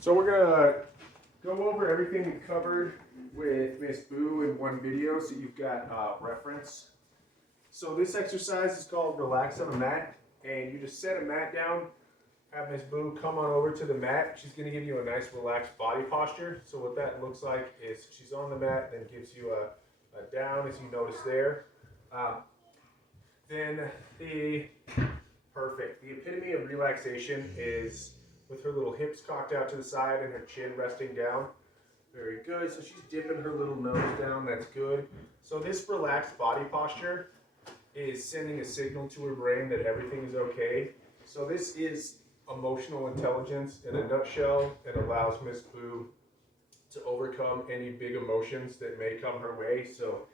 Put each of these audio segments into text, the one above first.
So we're gonna go over everything we covered with Miss Boo in one video, so you've got reference. So this exercise is called Relax on a Mat, and you just set a mat down, have Miss Boo come on over to the mat. She's gonna give you a nice relaxed body posture. So what that looks like is she's on the mat, then gives you a down, as you notice there. Then the perfect. The epitome of relaxation is with her little hips cocked out to the side and her chin resting down. Very good. So she's dipping her little nose down. That's good. So this relaxed body posture is sending a signal to her brain that everything is okay. So this is emotional intelligence in a nutshell. It allows Miss Boo to overcome any big emotions that may come her way. So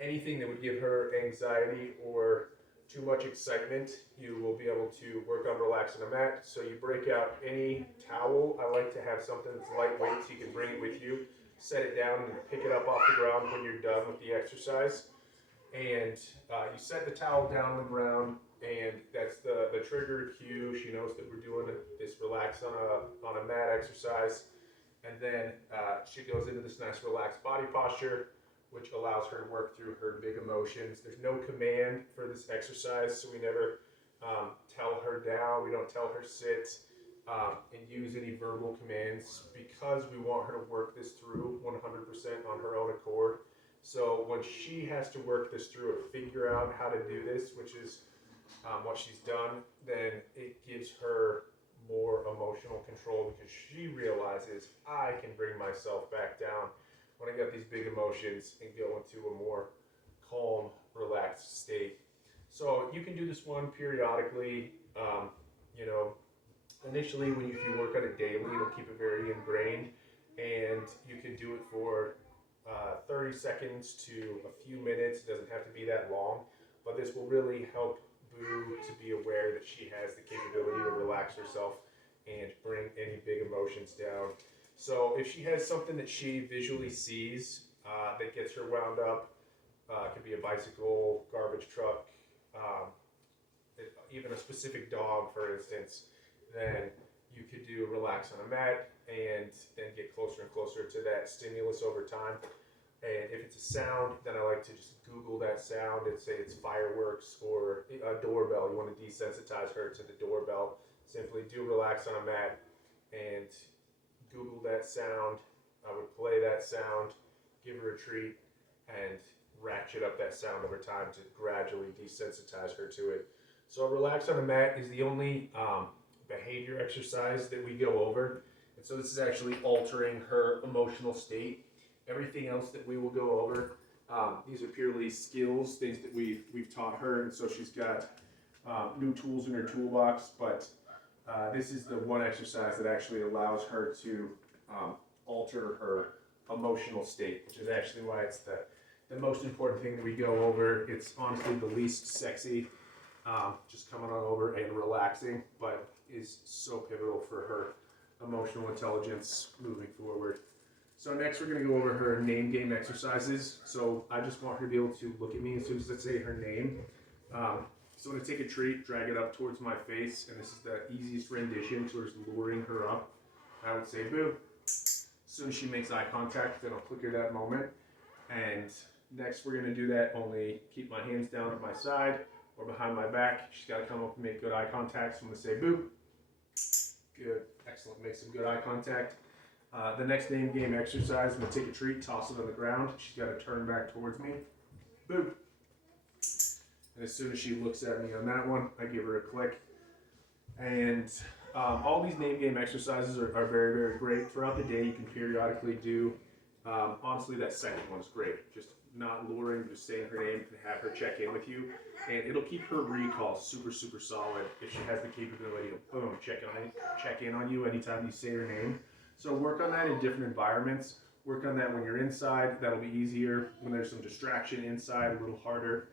anything that would give her anxiety or too much excitement, you will be able to work on relaxing a mat. So you break out any towel. I like to have something that's lightweight so you can bring it with you, set it down and pick it up off the ground when you're done with the exercise. And you set the towel down on the ground, and that's the trigger cue. She knows that we're doing this relax on a mat exercise. And then she goes into this nice relaxed body posture, which allows her to work through her big emotions. There's no command for this exercise, so we never tell her down. We don't tell her sit and use any verbal commands because we want her to work this through 100% on her own accord. So when she has to work this through or figure out how to do this, which is what she's done, then it gives her more emotional control because she realizes I can bring myself back down when I got these big emotions and go into a more calm, relaxed state. So you can do this one periodically. Initially if you work on it daily, it'll keep it very ingrained, and you can do it for 30 seconds to a few minutes. It doesn't have to be that long, but this will really help Boo to be aware that she has the capability to relax herself and bring any big emotions down. So if she has something that she visually sees that gets her wound up, it could be a bicycle, garbage truck, even a specific dog, for instance, then you could do relax on a mat and then get closer and closer to that stimulus over time. And if it's a sound, then I like to just Google that sound and say it's fireworks or a doorbell. You want to desensitize her to the doorbell. Simply do relax on a mat and Google that sound. I would play that sound, give her a treat, and ratchet up that sound over time to gradually desensitize her to it. So relax on a mat is the only behavior exercise that we go over. And so this is actually altering her emotional state. Everything else that we will go over, these are purely skills, things that we've taught her, and so she's got new tools in her toolbox, but this is the one exercise that actually allows her to alter her emotional state, which is actually why it's the most important thing that we go over. It's honestly the least sexy, just coming on over and relaxing, but is so pivotal for her emotional intelligence moving forward. So next we're going to go over her name game exercises. So I just want her to be able to look at me as soon as I say her name. So I'm going to take a treat, drag it up towards my face, and this is the easiest rendition towards luring her up. I would say boo. As soon as she makes eye contact, then I'll click her that moment. And next we're going to do that, only keep my hands down at my side or behind my back. She's got to come up and make good eye contact. So I'm going to say boo. Good, excellent, make some good eye contact. The next name game exercise, I'm going to take a treat, toss it on the ground. She's got to turn back towards me. Boo. And as soon as she looks at me on that one, I give her a click. And all these name game exercises are very, very great. Throughout the day, you can periodically do. Honestly, that second one's great. Just not luring, just saying her name and have her check in with you. And it'll keep her recall super, super solid if she has the capability to, boom, check in on you anytime you say her name. So work on that in different environments. Work on that when you're inside. That'll be easier. When there's some distraction inside, a little harder.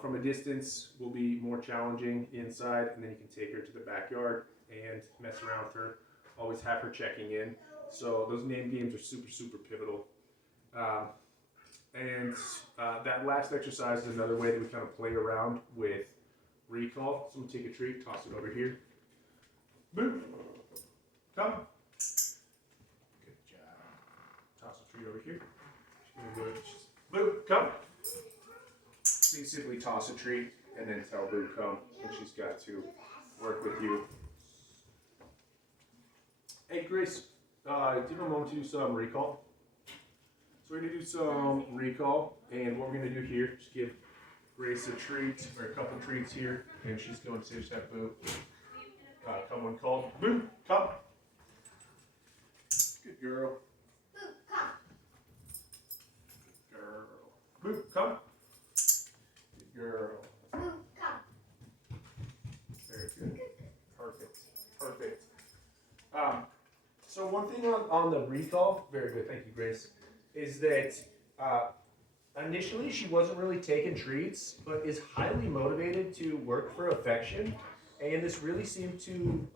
From a distance will be more challenging inside, and then you can take her to the backyard and mess around with her. Always have her checking in. So those name games are super, super pivotal. That last exercise is another way that we kind of play around with recall. So I'm going to take a treat, toss it over here. Boop. Come. be over here. She's gonna go. Boo, come. So you simply toss a treat and then tell Boo come, and she's got to work with you. Hey Grace, do you have a moment to do some recall? So we're gonna do some recall, and what we're gonna do here is give Grace a treat, or a couple treats here, and she's going to just have Boo come when called. Boo, come. Good girl. Boo, come. Good girl. Boo, come. Good girl. Boo, come. Very good. Perfect. Perfect. So one thing on the recall, very good, thank you, Grace, is that initially she wasn't really taking treats, but is highly motivated to work for affection, and this really seemed to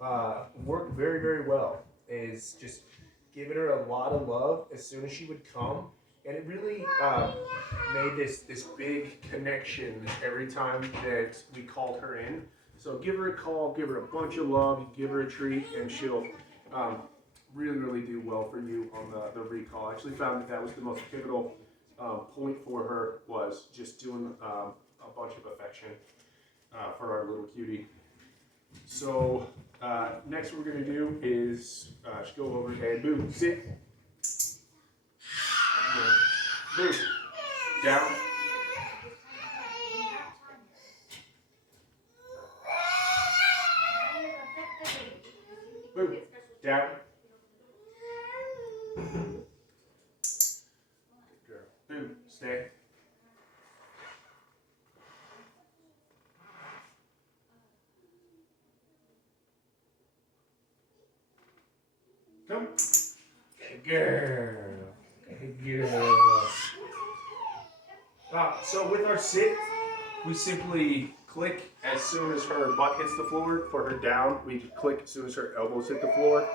work very, very well. Is just giving her a lot of love as soon as she would come, and it really made this big connection every time that we called her in. So give her a call, give her a bunch of love, give her a treat, and she'll really, really do well for you on the recall. I actually found that was the most pivotal point for her, was just doing a bunch of affection for our little cutie. So next what we're going to do is just go over and Boo, sit. Boo, down. Boo, down. Good girl. Boo, stay. Come. Good girl. Good girl. So with our sit, we simply click as soon as her butt hits the floor. For her down, we click as soon as her elbows hit the floor.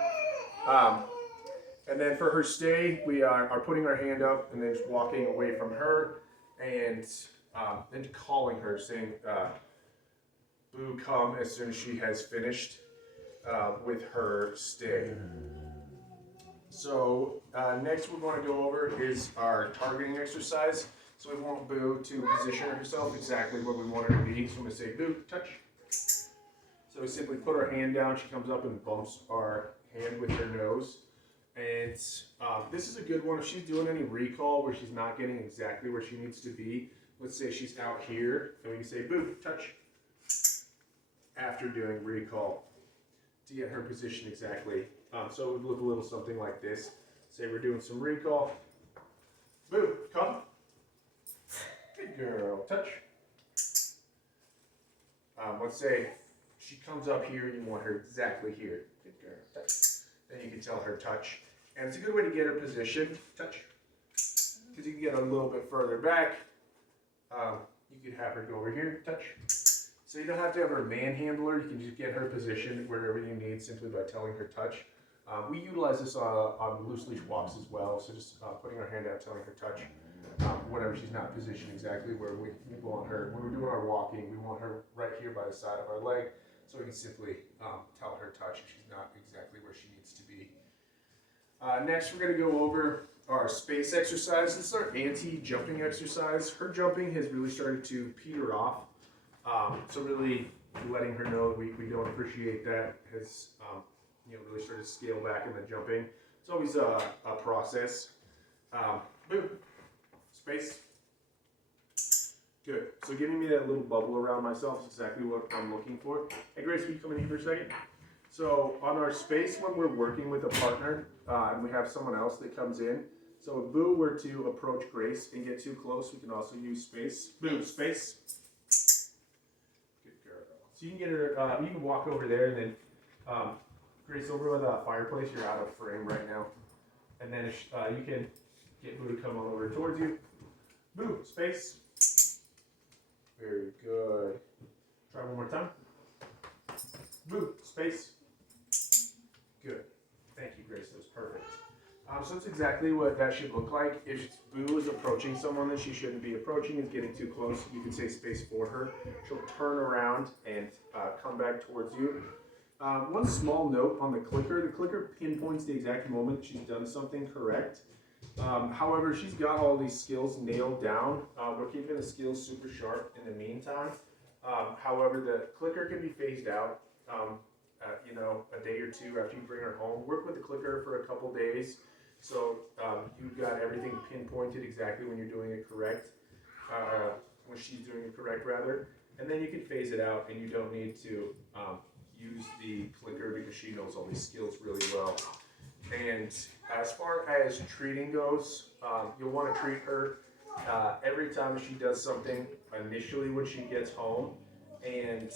And then for her stay, we are putting our hand up and then just walking away from her, and then calling her, saying, Boo, come, as soon as she has finished with her stay. So next we're going to go over is our targeting exercise. So we want Boo to position herself exactly where we want her to be. So I'm going to say, Boo, touch. So we simply put our hand down. She comes up and bumps our hand with her nose. And this is a good one if she's doing any recall where she's not getting exactly where she needs to be. Let's say she's out here, and we can say, Boo, touch, after doing recall to get her position exactly. So it would look a little something like this. Say we're doing some recall. Boo, come. Good girl, touch. Let's say she comes up here, you want her exactly here. Good girl, touch. Then you can tell her touch. And it's a good way to get her positioned, touch. Because you can get a little bit further back. You could have her go over here, touch. So you don't have to have her manhandle her, you can just get her positioned wherever you need simply by telling her touch. We utilize this on loose leash walks as well, so just putting our hand out, telling her touch. Whenever she's not positioned exactly where we want her. When we're doing our walking, we want her right here by the side of our leg, so we can simply tell her touch if she's not exactly where she needs to be. Next, we're going to go over our space exercise. This is our anti-jumping exercise. Her jumping has really started to peter off, so really letting her know that we don't appreciate that has really started to scale back in the jumping. It's always a process. Boom. Space. Good. So giving me that little bubble around myself is exactly what I'm looking for. Hey Grace, will you come in here for a second? So on our space, when we're working with a partner and we have someone else that comes in, so if Boo were to approach Grace and get too close, we can also use space. Boo, space. Good girl. So you can get her, you can walk over there and then Grace, over by the fireplace, you're out of frame right now. And then you can get Boo to come on over towards you. Boo, space. Very good. Try one more time. Boo, space. Good. Thank you, Grace. That was perfect. So that's exactly what that should look like. If Boo is approaching someone that she shouldn't be approaching, is getting too close, you can say space for her. She'll turn around and come back towards you. One small note on the clicker pinpoints the exact moment she's done something correct. However, she's got all these skills nailed down. We're keeping the skills super sharp in the meantime. However, the clicker can be phased out, a day or two after you bring her home. Work with the clicker for a couple days. So you've got everything pinpointed exactly when you're doing it correct, when she's doing it correct rather. And then you can phase it out and you don't need to use the clicker because she knows all these skills really well. And as far as treating goes, you'll want to treat her every time she does something initially when she gets home, and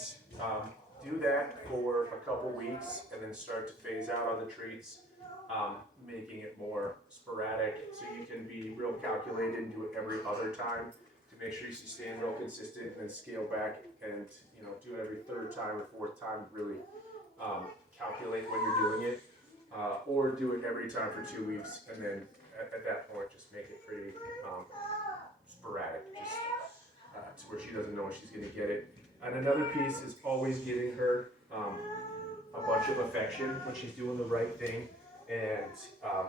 do that for a couple weeks, and then start to phase out on the treats, making it more sporadic so you can be real calculated and do it every other time to make sure you stay real consistent, and then scale back and do it every third time or fourth time. Really calculate when you're doing it. Or do it every time for 2 weeks, and then at that point just make it pretty sporadic, just to where she doesn't know when she's going to get it. And another piece is always giving her a bunch of affection when she's doing the right thing, and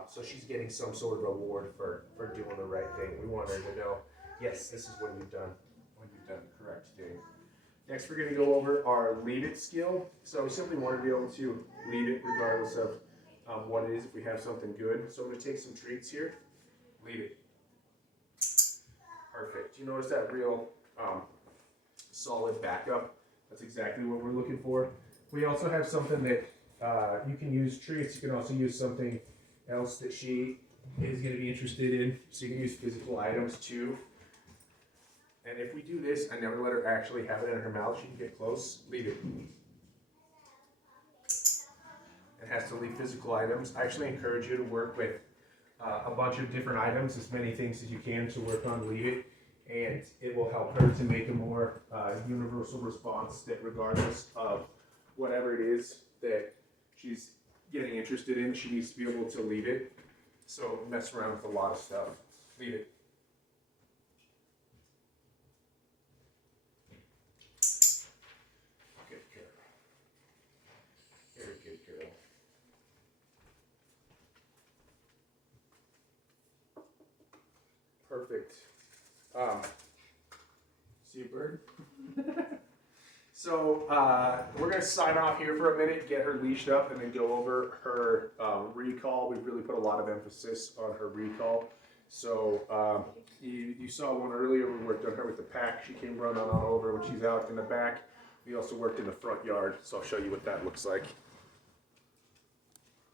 so she's getting some sort of reward for doing the right thing. We want her to know, yes, this is when you've done the correct thing. Next, we're going to go over our leave it skill. So we simply want to be able to leave it regardless of what it is if we have something good. So I'm going to take some treats here. Leave it. Perfect. You notice that real solid backup? That's exactly what we're looking for. We also have something that you can use treats. You can also use something else that she is going to be interested in. So you can use physical items too. And if we do this, I never let her actually have it in her mouth. She can get close. Leave it. It has to leave physical items. I actually encourage you to work with a bunch of different items, as many things as you can to work on leave it. And it will help her to make a more universal response that regardless of whatever it is that she's getting interested in, she needs to be able to leave it. So mess around with a lot of stuff. Leave it. Good girl. Very good girl. Perfect. See a bird? So we're going to sign off here for a minute, get her leashed up, and then go over her recall. We've really put a lot of emphasis on her recall. So you saw one earlier. We worked on her with the pack. She came running on over when she's out in the back. We also worked in the front yard, so I'll show you what that looks like.